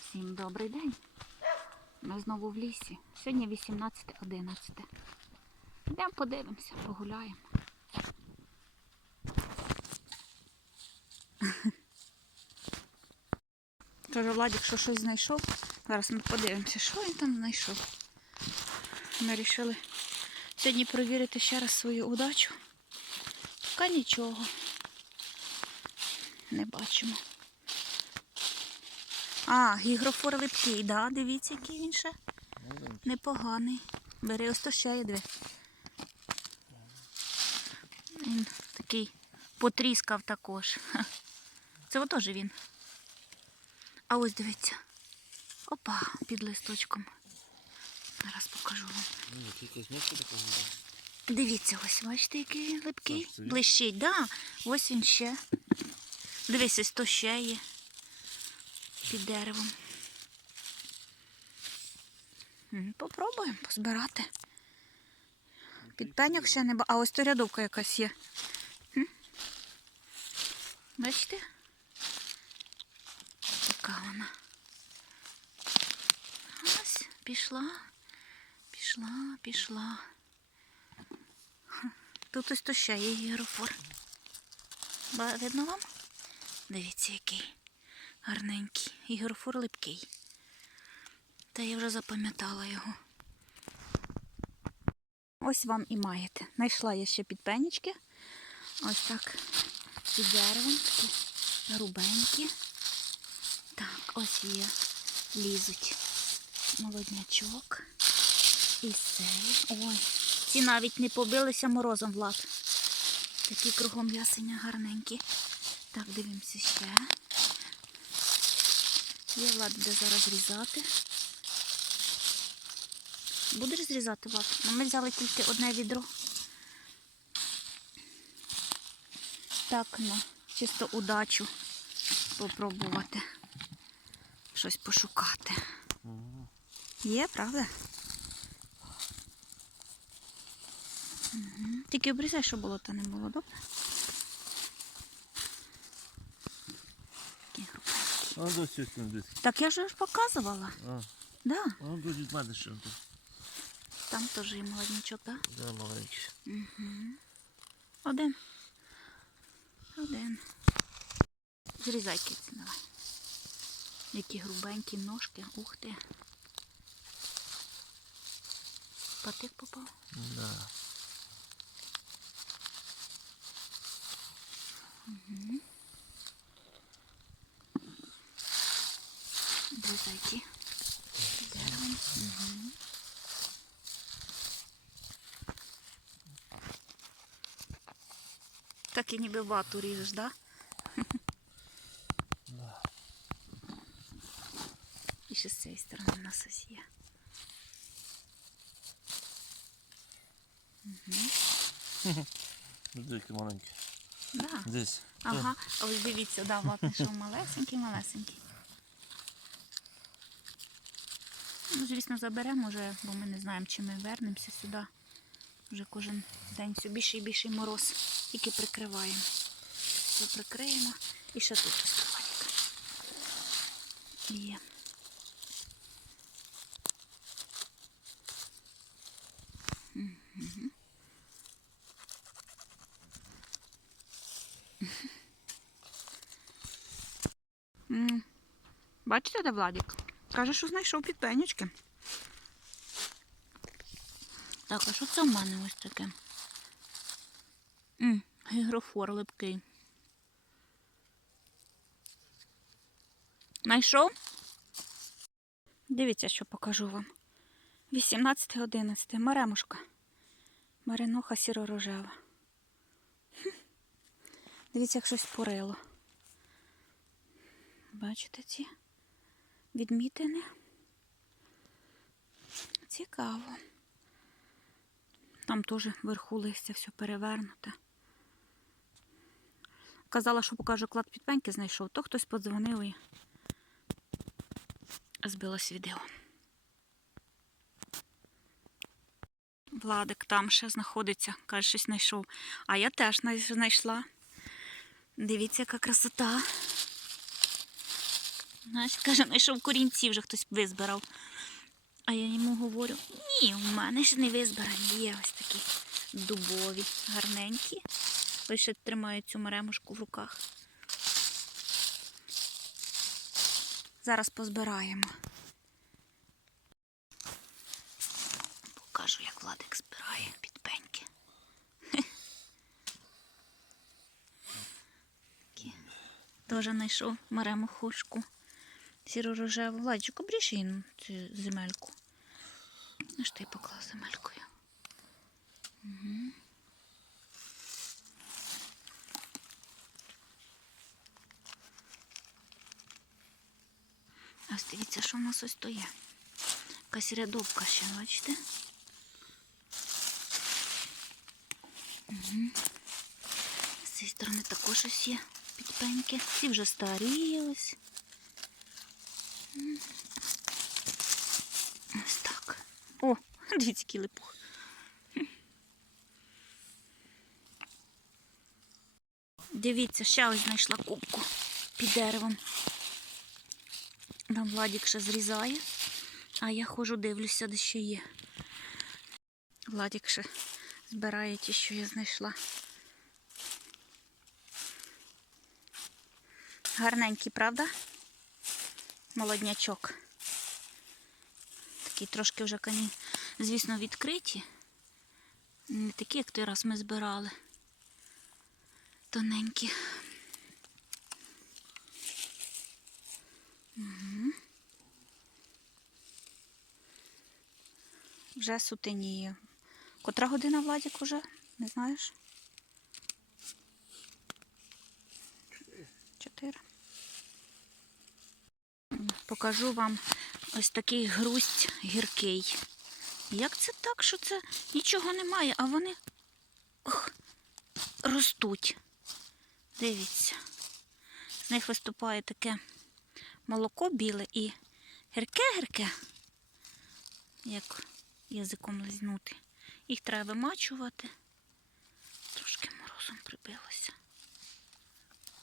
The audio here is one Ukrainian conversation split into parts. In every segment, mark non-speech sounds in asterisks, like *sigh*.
Всім добрий день. Ми знову в лісі. Сьогодні 18.11. Йдемо подивимося, погуляємо. *laughs* Каже Владик, що щось знайшов. Зараз ми подивимося, що він там знайшов. Ми вирішили сьогодні перевірити ще раз свою удачу. Поки нічого. Не бачимо. А, гігрофор липкий, да, дивіться, який він ще. Непоганий. Бери ось то ще є дві. Він такий потріскав також. *laughs* Це отож він. А ось дивіться. Опа, під листочком. Зараз покажу вам. Ну. Дивіться, ось, бачите, який він липкий. Так? Блищить, да. Ось він ще. Дивись, ось то ще є. Під деревом. Попробуємо позбирати. Під пеньок ще не ба. А ось то рядовка якась є. Бачите? Така вона. Ось, пішла, пішла, пішла. Тут ось то ще є гірофор. Видно вам? Дивіться, який гарненький. Гірофор липкий. Та я вже запам'ятала його. Ось вам і маєте. Знайшла я ще підпенічки. Ось так під деревом, такі грубенькі. Так, ось є. Лізуть молоднячок. І цей. Ой, ці навіть не побилися морозом, Влад. Такі кругом ясеня гарненькі. Так, дивимося ще. Є Влад буде зараз різати. Будеш зрізати, Влад? Ну, ми взяли тільки одне відро. Так, ну, чисто удачу попробувати щось пошукати. Є, правда? Мгм. Тільки обрізай, щоб болота не було, добре? Такі грубенькі. А до щось там десь. Так я ж ж показувала. А, Да, а до від мене що тут. там теж є молоднячок, да? Да, маленький. Угу. Один. Один. Зрізай киці, давай. Які грубенькі ножки. Ух ти. Патик попав. Да. Зрізай Під. Угу. Так і ніби вату ріжеш, да? Да. І ще з цієї сторони у нас ось є. Ну, Тільки маленький. Да. Десь. Ага, а ось дивіться, да, Влад знайшов малесенький, малесенький. Ну, звісно, заберемо вже, бо ми не знаємо, чи ми вернемося сюди. Вже кожен день все більший і більший мороз. Тільки прикриваємо. Все прикриємо. І ще тут ось. Є. Бачите, де Владик? Каже, що знайшов підпенючки. Так, а що це в мене ось таке? Гігрофор липкий. Знайшов? Дивіться, що покажу вам. 18.11. Маремушка. Маринуха сіро-рожева. Дивіться, як щось порило. Бачите ці відмітини? Цікаво. Там теж вверху листя все перевернуте. Казала, що покажу клад підпеньки знайшов, то хтось подзвонив і збилось відео. Владик там ще знаходиться, каже, щось знайшов. А я теж знайшла. Дивіться, яка красота. Знаєш, каже, знайшов корінці, вже хтось визбирав. А я йому говорю, ні, у мене ж не визбирані. Є ось такі дубові, гарненькі. Ось ще тримаю цю маремушку в руках. Зараз позбираємо. Покажу, як Владик збирає підпеньки. Теж знайшов марему хушку. Сіро-рожеву. Владчик, обріж її ну, цю земельку. Ну що я поклав земелькою. Угу. Ось дивіться, що в нас ось то є. Якась рядовка ще, бачите? Угу. З цієї сторони також ось є підпеньки. Ці вже старі ось. Ось так. О, дивіться, який липух. Дивіться, ще ось знайшла кубку під деревом. Там Владік ще зрізає, а я ходжу, дивлюся, де ще є. Владік ще збирає ті, що я знайшла. Гарненький, правда? Молоднячок. Такі трошки вже коні, звісно, відкриті. Не такі, як той раз ми збирали. Тоненькі. Угу. Вже сутеніє. Котра година Владик уже? Не знаєш? Покажу вам ось такий грусть гіркий. Як це так, що це нічого немає, а вони ох, ростуть. Дивіться. З них виступає таке молоко біле і гірке-гірке, як язиком лизнути. Їх треба вимачувати. Трошки морозом прибилося.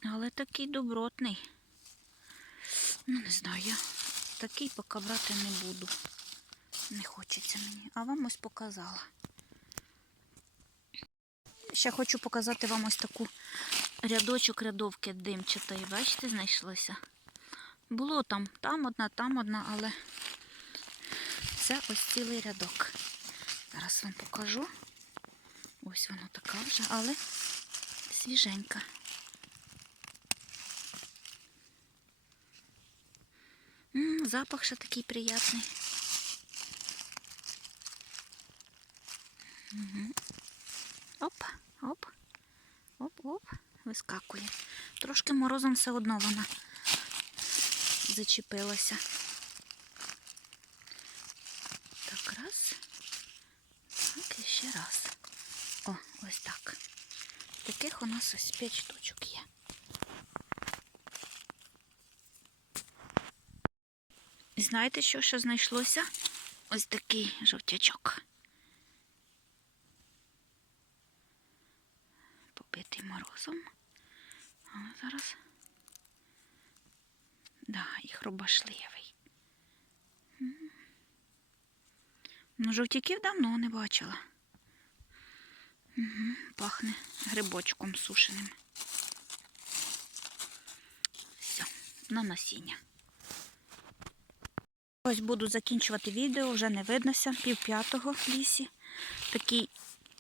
Але такий добротний. Ну, не знаю, я такий поки брати не буду. Не хочеться мені. А вам ось показала. Ще хочу показати вам ось таку рядочок рядовки димчатої. Бачите, знайшлося. Було там, там одна, там одна, але це ось цілий рядок. Зараз вам покажу. Ось вона така вже, але свіженька. М, запах ще такий приятний. Угу. Оп, оп, оп-оп, вискакує. Трошки морозом все одно вона зачепилася. Так, раз. Так, і ще раз. О, ось так. Таких у нас ось 5 штучок є. І знаєте, що ще знайшлося? Ось такий жовтячок. Побитий морозом. Але зараз. Да, і хробашливий. Ну, жовтяків давно не бачила. Угу, пахне грибочком сушеним. Все, на насіння. Ось буду закінчувати відео, вже не виднося, пів п'ятого в лісі. Такий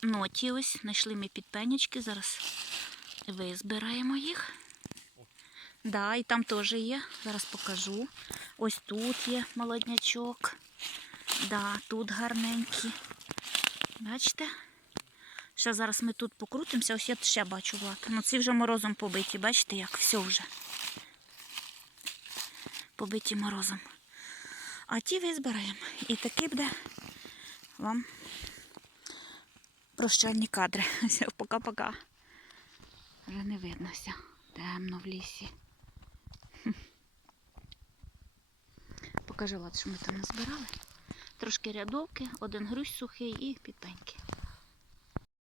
ноті ось, знайшли ми підпенячки, зараз визбираємо їх. Да, і там теж є, зараз покажу. Ось тут є молоднячок. Да, тут гарненькі. Бачите? Ще зараз ми тут покрутимося, ось я ще бачу влад. Ну ці вже морозом побиті, бачите, як все вже. Побиті морозом. А ті визбираємо. І таки буде вам прощальні кадри. *laughs* Пока-пока. Вже не виднося. Темно в лісі. Покажу Влад, що ми там назбирали. Трошки рядовки, один грузь сухий і підпеньки.